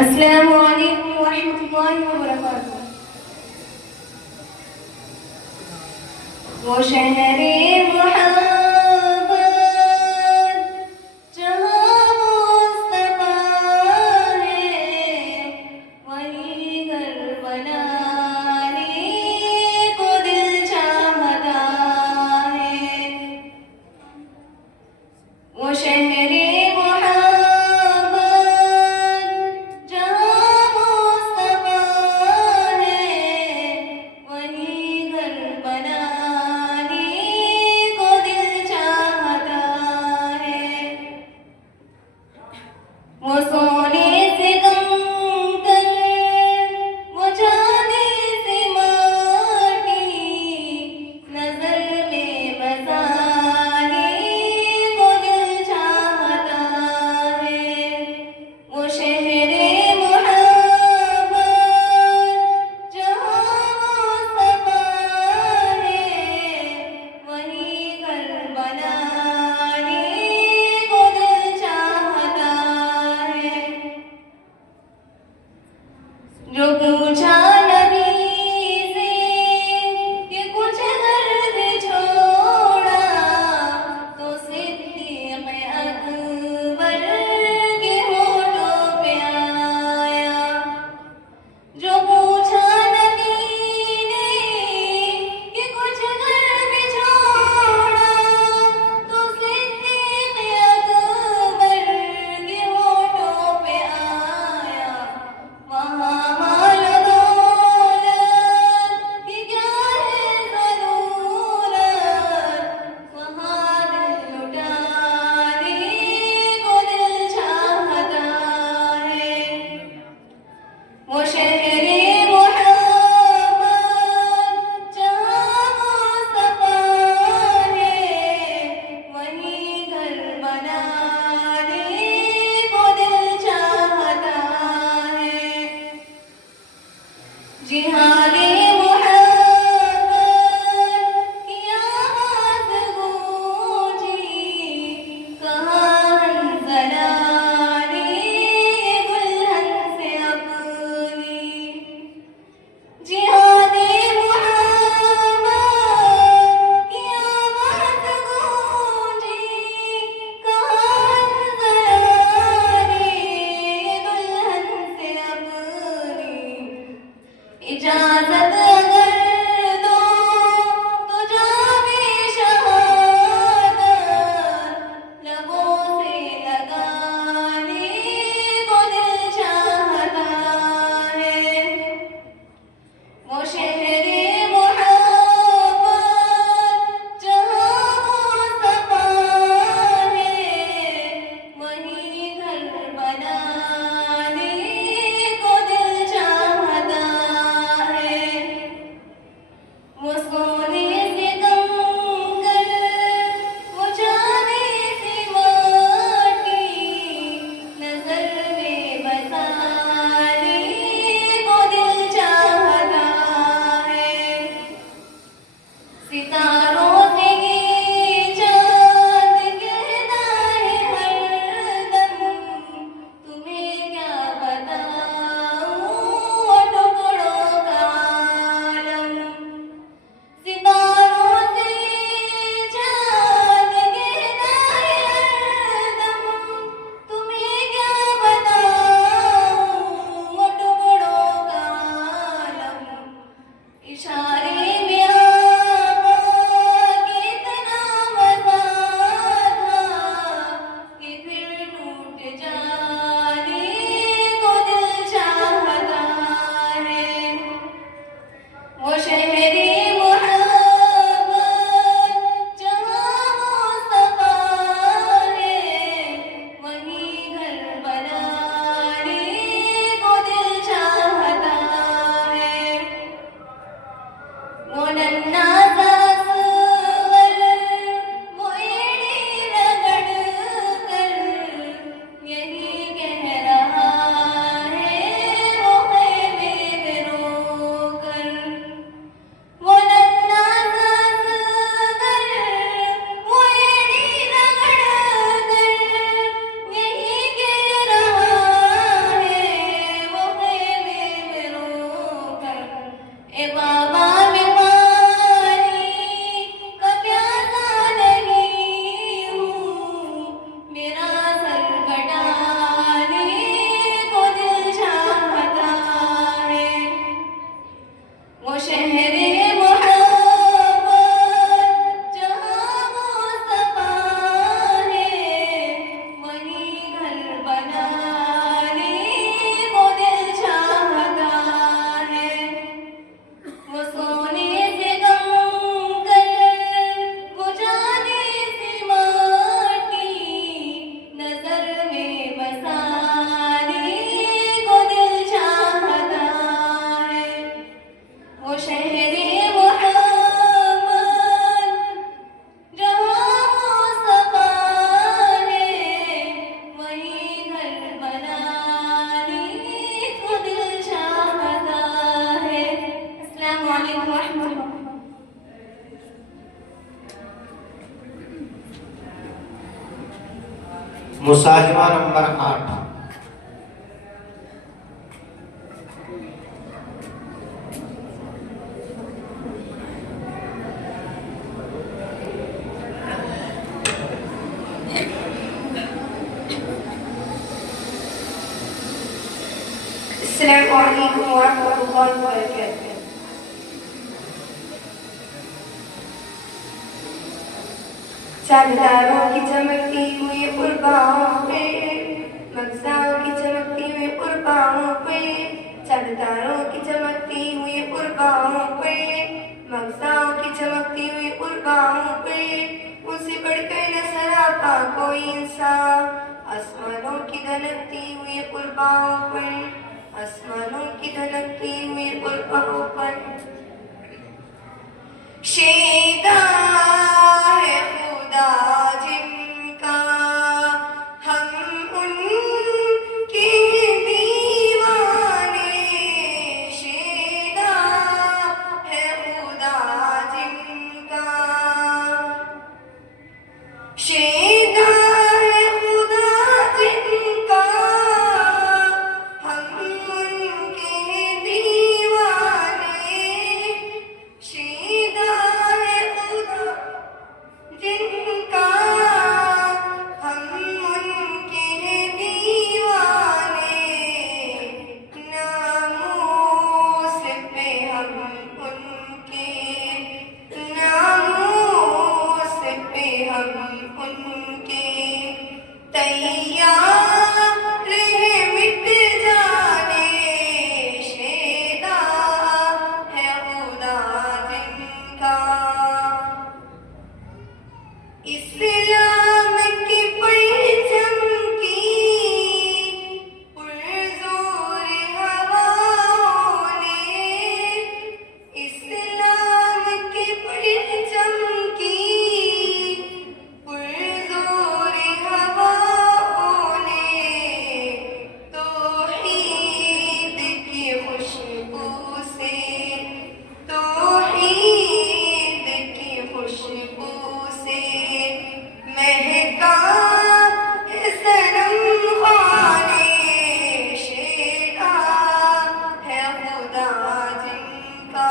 अस्सलामु अलैकुम वरहमतुल्लाहि वबरकातुहू। वो शहरे मोहब्बत जहाँ मुस्तफा है, वही घर बनाने को दिल चाहता है। वो शहरे मुसाहिबा नंबर 8। अस्सलामु अलैकुम वरहमतुल्लाहि वबरकातुहू। चांदतारों की चमकती हुई उर्बाओं पे, मगज़ाओं की चमकती हुई उर्बाओं पे, चांदतारों की चमकती हुई उर्बाओं पे, मगज़ाओं की चमकती हुई उर्बाओं पे, उनसे बढ़कर न सरापा कोई इंसान। आसमानों की धनकती हुई उर्बाओं पर, आसमानों की धनकती हुई उर्बाओं पर शेदा है खुदा जिनका, हम उनके दीवाने। शेदा है खुदा जिनका, शेदा है खुदा जिनका, हम उनके दीवाने। शेदा है खुदा जिनका, हम उनके दीवाने। नामोस पे हम उनके, नामोस पे हम उनके तैयार रहे मिट जाने। शेदा है खुदा जिनका, इस्लाम की परचम की पुरज़ोर हवाओं ने, इस्लाम की परचम की पुरज़ोर हवाओं ने, तौहीद की खुशबू से, तौहीद की खुशबू से महका है सनम खाने। शेदा है खुदा जिनका,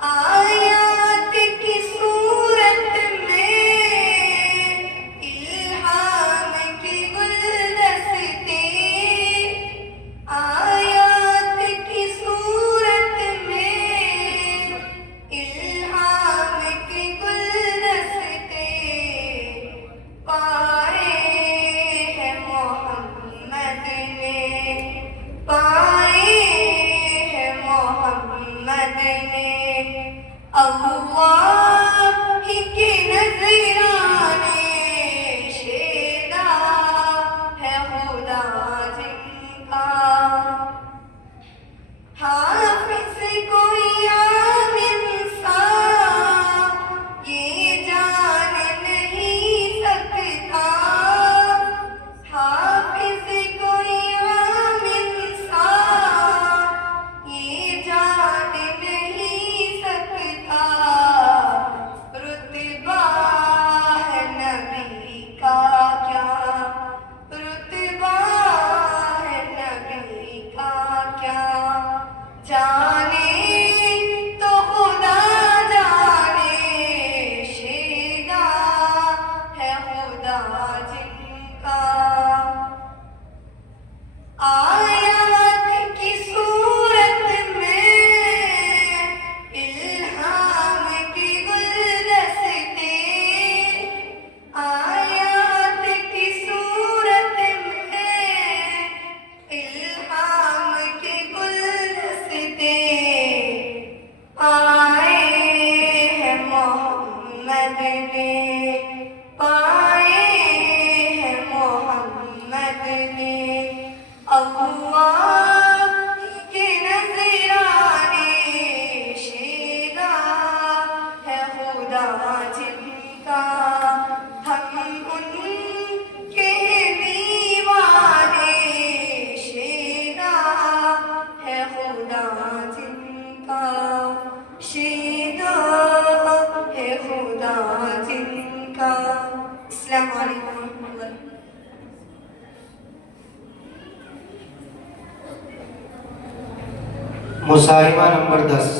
आयात की सूरत में इल्हाम के गुलदस्ते, आयात की सूरत में इल्हाम के गुलदस्ते पाए हैं मोहम्मद ने, पाए हैं मोहम्मद ने। अल्लाह ही के नज़राने। शेदा है खुदा जिनका, हाफिज़ कोई आम इंसान ये जान नहीं सकता। हाफिज़ कोई आम इंसान ये जान नहीं सकता। रुतबा है नबी का क्या, रुतबा है नबी का क्या, जाने तो खुदा जाने। शेदा है खुदा जिनका, आयात की सूरत में इल्हाम के गुलदस्ते, आयात की सूरत में इल्हाम के गुलदस्ते पाए हैं मोहम्मद ने, पाए हैं मोहम्मद ने। अल्लाह के नज़राने। शेदा है खुदा जिनका, हम उनके दीवाने। शेदा है खुदा जिनका, शेदा है खुदा जिनका। अस्सलामु अलैकुम। मुसाहिबा नंबर 10।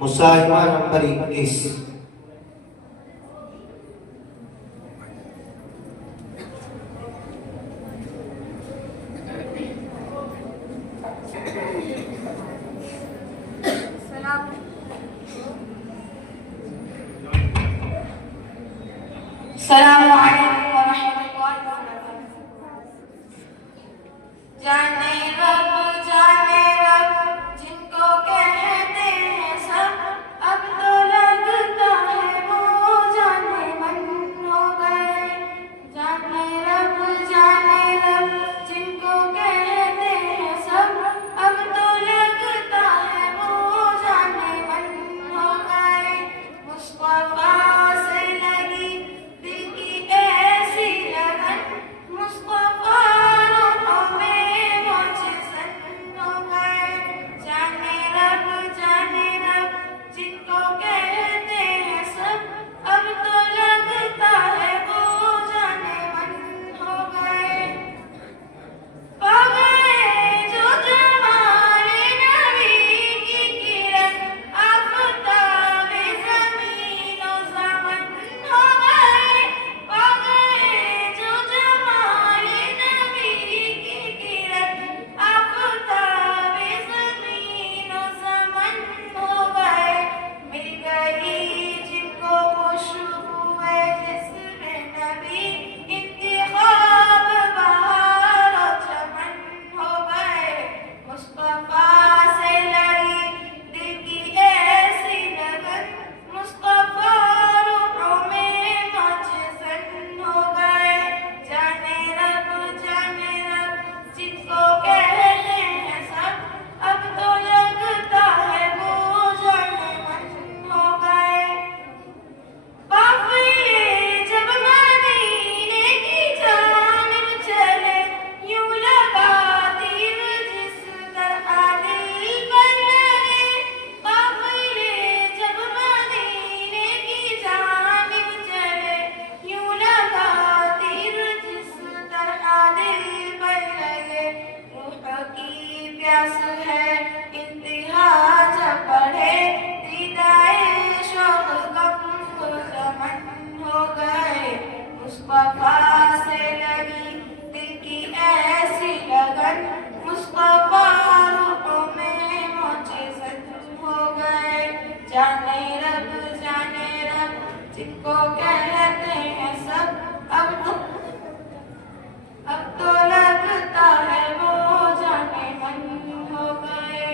मुसाहिबा नंबर 21। अस्सलामु अलैकुम व रहमतुल्लाहि व बरकातुहू। जाने रब जिनको कहते हैं सब, अब तो लगता है वो जाने मन हो गए। जाने रब जिनको कहते हैं सब, अब तो लगता है वो जाने मन हो गए। मुस्तफा से लगी दिल की मुस्तफा से लगी दिल की ऐसी लगन, मुस्तफा रूहों में मौजिज़त हो गए। जाने रब जिनको कहते हैं सब, अब तो लगता है वो जाने मन हो गए।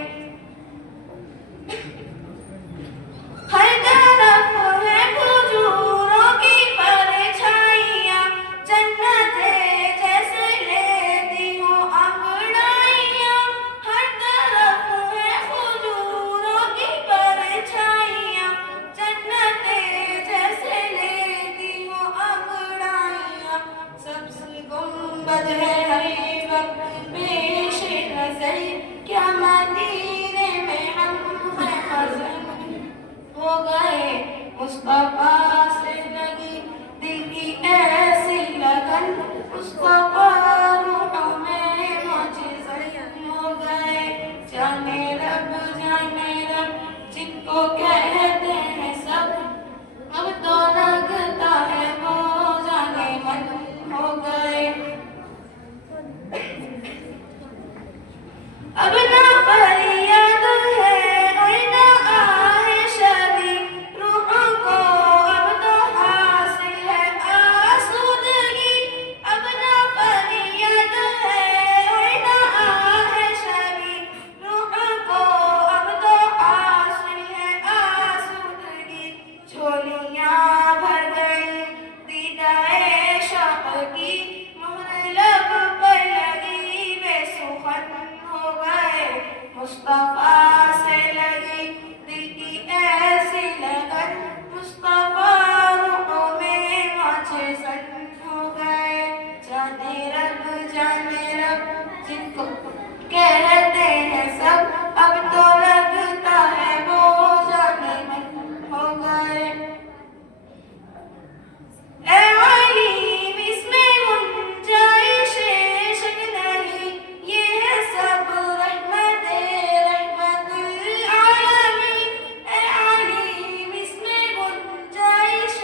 हर तरफ है हुजूरों की परछाइयाँ, जन्नते जैसे लेती हूँ अंगड़ाइयाँ। हर तरफ है हुजूरों की परछाइयाँ, जन्नते जैसे लेती हूँ अंगड़ाइयाँ। सबसे गुंबद है हर वक्त पेश नजर, क्या मदीने में हम हैं मज़र हो गए। मुस्तफा से लगी दिल की ऐसी लगन, मुस्तफा रूहों में मौजिज़त हो गए। जाने रब जिनको कहते हैं सब, अब तो लगता है वो जाने मन हो गए। अब ना फरियाद है और ना आहे शबी, रूहों को अब तो हासिल है आसूदगी। अब ना फरियाद है और ना आहे शबी, रूहों को अब तो हासिल है आसूदगी। झोलियाँ भर गई दीदाए शौक़ की, मुहर लब पर लगी बेसुखन हो गए। मुस्तफा से लगी दिल की ऐसी लगन, मुस्तफा रूहों में मौजिज़त हो गए। जाने रब जिनको कहते हैं सब, अब तो लगता है वो जाने मन हो गए। ऐ अलीम इसमें गुंजाइश शक नहीं, ये है सब रहमतुल आलमीन। ऐ अलीम इसमें गुंजाइश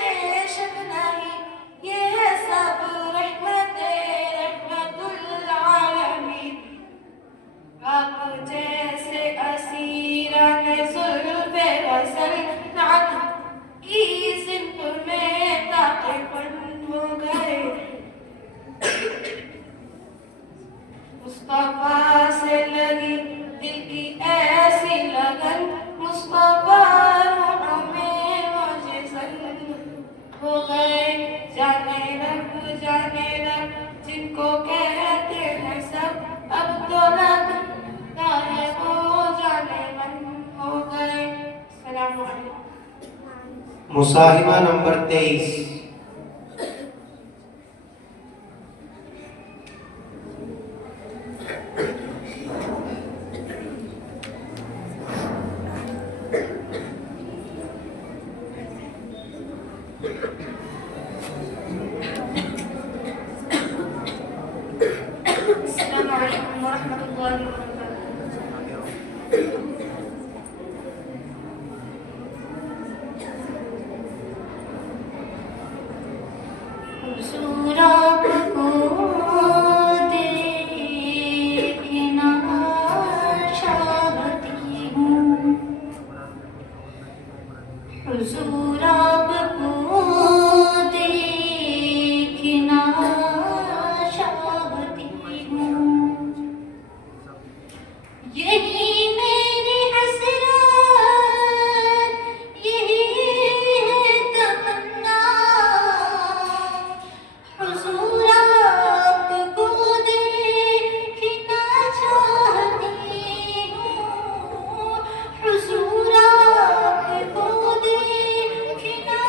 शक नहीं, ये है सब रहमतुल आलमीन। आप जैसे असीरान ज़ुल्फ़े वसल, नात की ज़िंद में ताक़िबन हो गए। मुस्तफा से लगी दिल की ऐसी लगन, मुस्तफा रूहों में मौजिज़त हो गए। जाने रब जिनको कहते हैं सब, अब तो लगता है वो जाने मन हो गए। अस्सलामु अलैकुम। मुसाहिबा नंबर 23। अस्सलामु अलैकुम वरहमतुल्लाहि वबरकातुहू। हुज़ूर आपको देखना चाहती हूँ, हुज़ूर आपको देखना चाहती हूँ। यही मेरी हसरत, यही है तमन्ना, हुज़ूर आपको देखना चाहती हूँ, हुज़ूर आपको देखना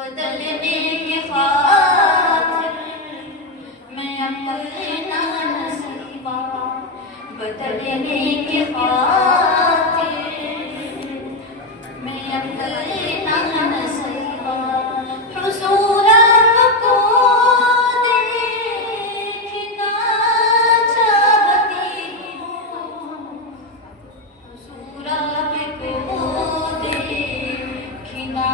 बदलने के खातिर मैं अपना नसीबा, बदलने के खातिर मैं अपना नसीबा, हुजूर आपको देखना चाहती हूँ, हुजूर आपको देखना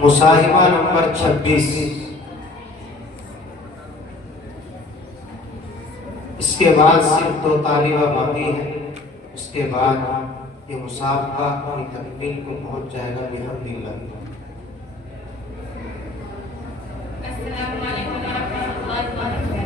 मुसाहिबा नंबर 26। इसके बाद सिर्फ 2 तालिबा बाकी है। उसके बाद ये मुसाफा की तकमील को पहुंच जाएगा बिहम्दिल्लाह। अस्सलामु अलैकुम वरहमतुल्लाहि वबरकातुहू।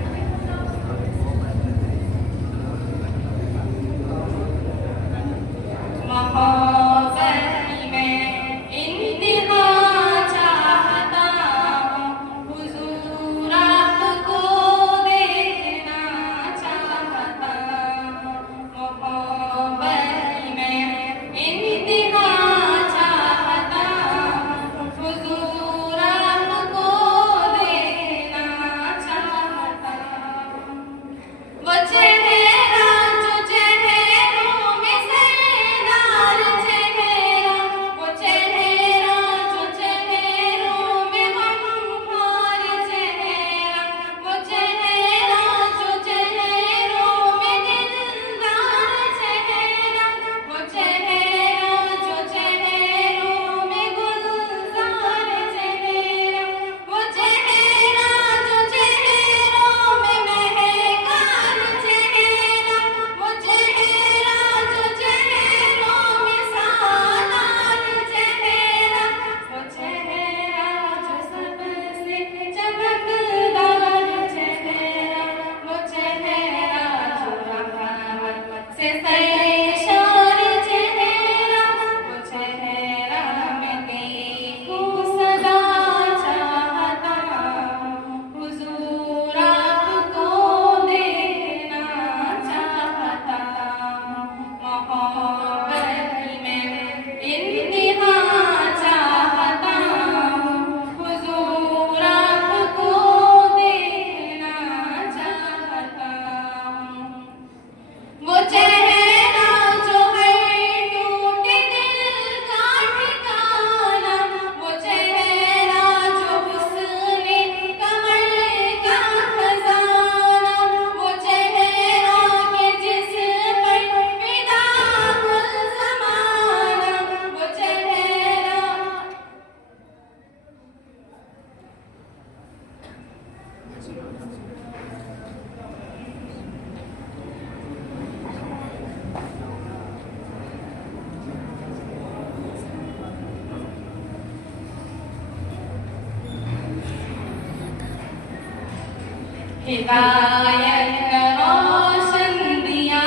हिदायत का रोशन दिया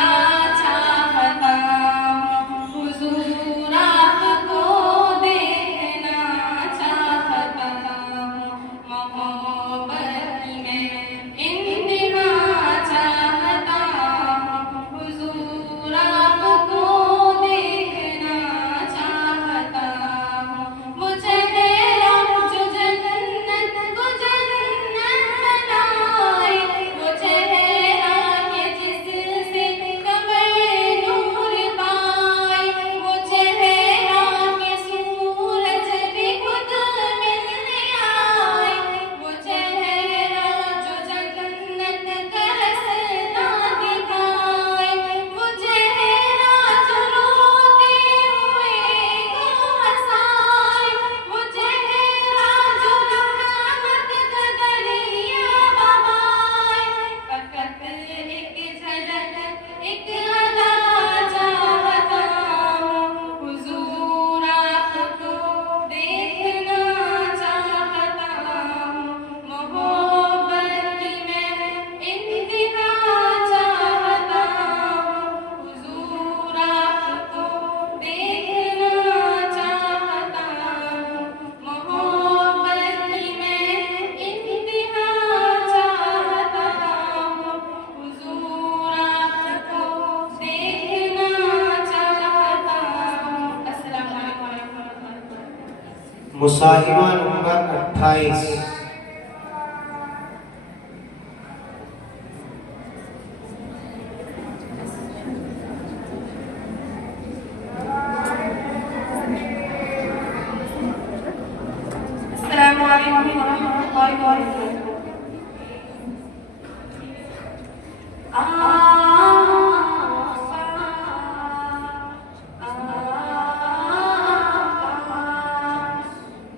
चाहता हूँ, हुजूर आपको देखना चाहता हूँ, मोहब्बत में इंतहा चाहता हूँ, हुजूर आपको देखना चाहता हूँ। वो चेहरा जो जन्नत बनाए, वो चेहरा मुसाहिबा नंबर 28। अस्सलामु अलैकुम वरहमतुल्लाहि वबरकातुहू।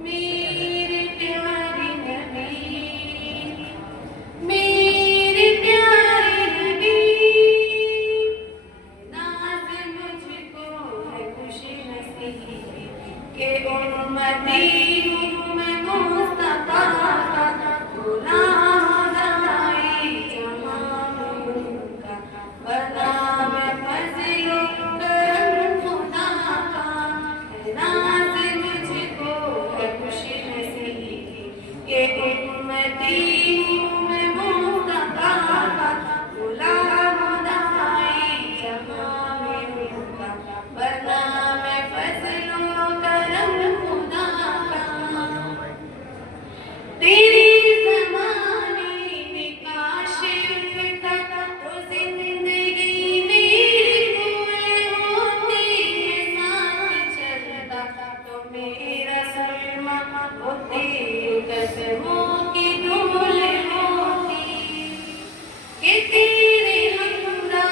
मेरे प्यारे नबी, मेरे प्यारे नबी, नाज़ मुझको है खुशी नसीबी के उम्मती हूँ मैं मुस्तफा का गुलाम खुदाई जमां का बना मैं फज़लो करम खुदा का। नाज़ मुझको है खुशी नसीबी के उम्मती हूँ मैं मुस्तफा का गुलाम खुदाई जमां का बना मैं फज़लो करम खुदा का। तेरे ज़माने में काशिफ़ था तो ज़िंदगी मेरी कुएं होती है, साथ चलता तो मेरा सरमा होती कदमों की धूल होती कि तेरे हमरा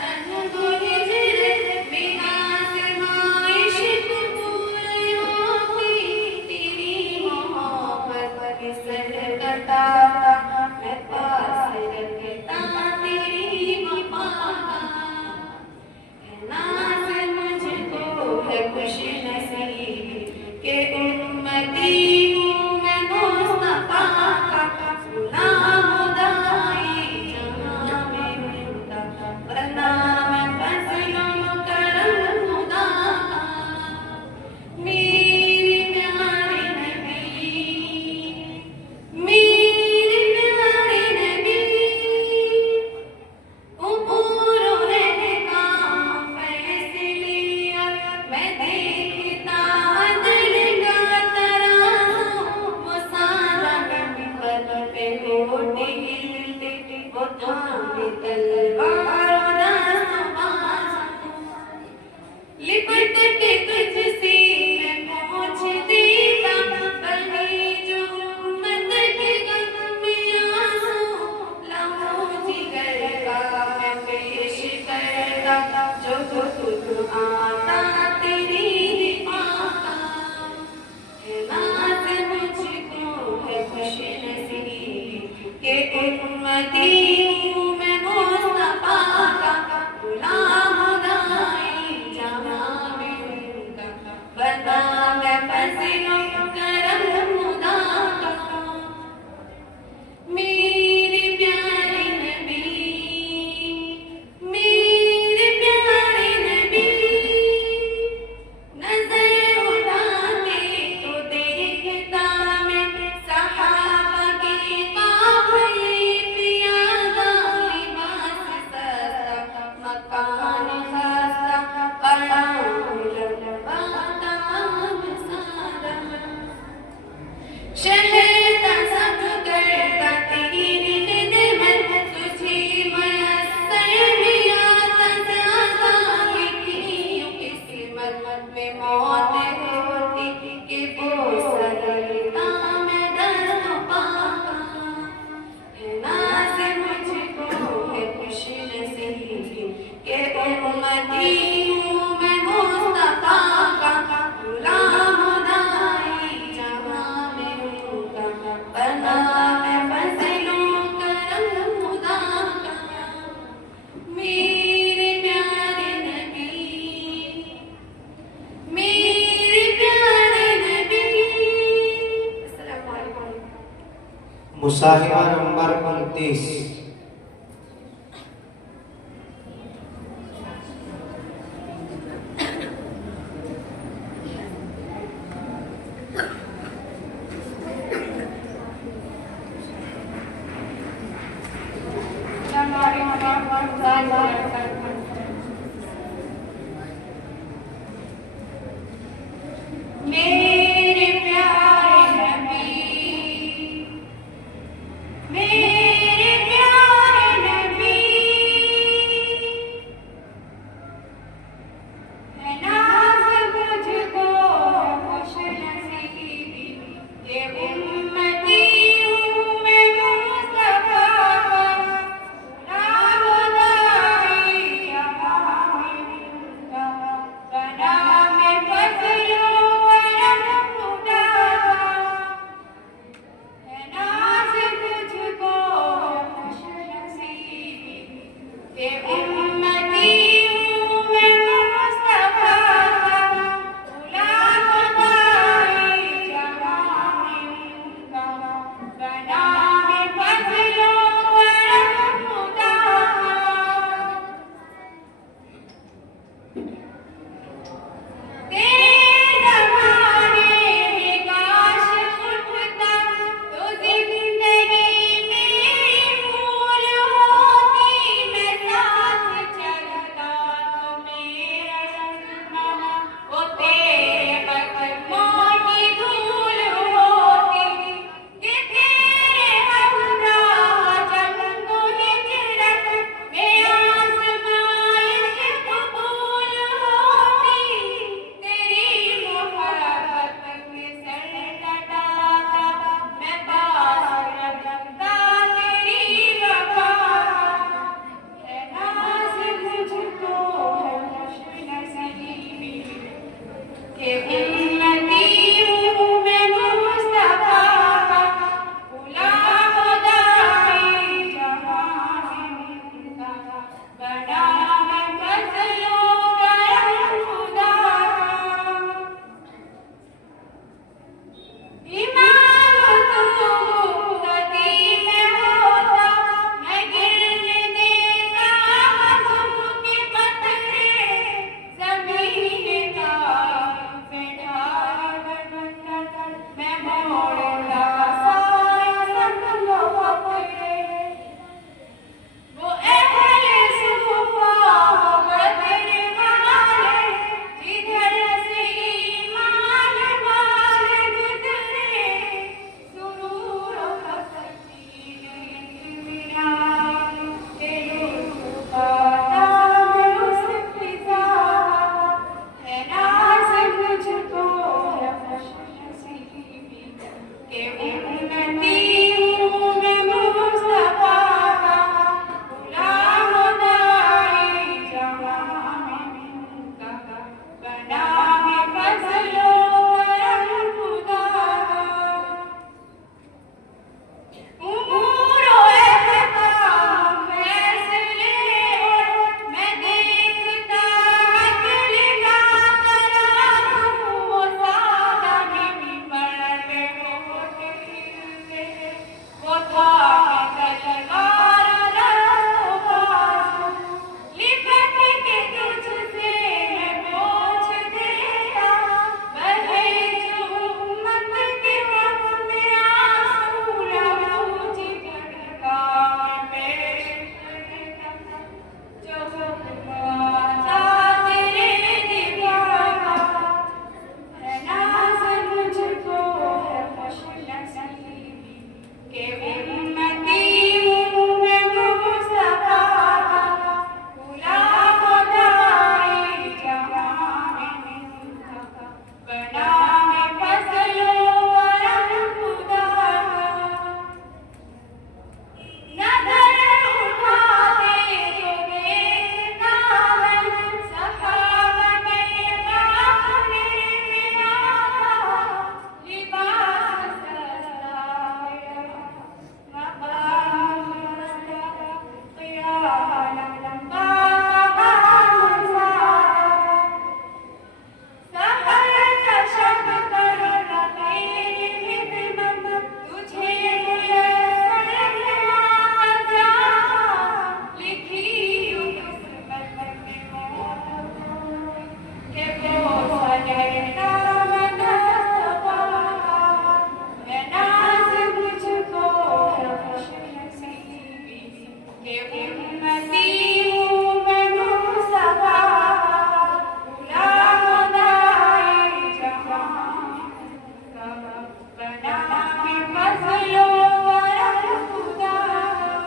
जन्म हिजरत में आज़माइश कबूल होती। तेरी मोहब्बत की सरकता मैं पास रखता तेरी वफा का। नाज़ मुझको है खुशी नसीबी के उम्मती हूँ मैं मुस्तफा का गुलाम खुदाई जहां में उनका बना मैं फज़लो करम खुदा का। मेरे प्यारे नबी, मेरे प्यारे नबी, उमूरों ने काम फैसले मैं देखता दिल का तराजू। वो सारा मिंबर पे होती हिलती वो थामे तलवार दस्तों बाजू। लिपट के तुझसे मैं पहुँच देता बनी जो उम्मत के गम में आंसू। लहू जिगर का मैं पेश करता जो खुद आता तेरी दिफा का। नाज़ मुझको है खुशी नसीबी के उम्मती हूँ मैं मुस्तफा का गुलाम खुदाई जहां में उनका बना मैं फज़लो करम खुदा का। मेरे प्यारे नबी, मेरे प्यारे नबी, नज़र उठाते तो देखता मैं सहाबा के काफ़िले पियादा। लिबास सस्ता मकान खस्ता क़याम रवाता सादा। शहर सब करता तेरी खिदमत तुझे मयस्सर भी आता ज़्यादा। लिखी यूं किस्मत में मौत होती कि वो सरलता मैं दर्द पाका। नाज़ मुझको है खुशी नसीबी के उम्मती हूँ मैं मुस्तफा का गुलाम खुदाई जहां में उनका बना मैं फज़लो करम खुदा का। मेरे प्यारे नबी, मेरे प्यारे नबी। अस्सलामु अलैकुम। मुसाहिबा नंबर 29। मेरे प्यारे के उम्मती हूँ मैं मुस्तफा का, गुलाम दाई जहाँ का, बड़ा मैं फजलो करम खुदा का। इमाम तू मुक्तदी में होता, मैं गिरने देता आंसू के कतरे, ज़मीन का बैठा मैं मोड़ता साया संगलो अपने। वो अहले सूफा बदर वाले, जिधर से ईमान वाले गुजरे, सुरूर हसती मेरा के लुत्फ़ आता उस फिज़ा, है नाज़ मुझको है खुशनसीबी के उम्मती हूँ मैं मुस्तफा का, गुलाम दाई जहाँ का, बना है फजलो करम खुदा का। उमूरो एहकाम फैसले मैं देखता अक़ल का तराजू, वो सादा नहीं पड़ते होते से, वो था तलवार रहो बाजू, लिपट के तुझसे मैं पूछ देता, बहे जो उम्मत के वक्त में आंसू लहू जिगर का पेश करता, जो हुक्म आता तेरे दीवाना, है नाज़ मुझको है खुशनसीबी के उम्मती हूँ मैं मुस्तफा का, गुलाम दाई जहाँ का, बना है फजलो करम खुदा का। नज़र उठाते तो देखता है सहाबा के काफ़िले में आता, लिबास सस्ता मकाम सस्ता, क़ियाम लंबा मकाम सारा, सहर का शब करना तेरी खिदमत, तुझे मुयस्सर नवाज़ा, लिखी यूं किस्मत में मौत के वो सजरता मुस्तफा, है नाज़ मुझको है खुशनसीबी के उम्मती हूँ मैं मुस्तफा का, गुलाम दाई जहाँ का, बना है फजलो करम खुदा का।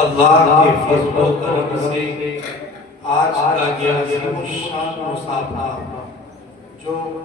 अल्लाह के फज़ल व करम से आज का ये अज़ीमुश्शान मुसाफ़ा जो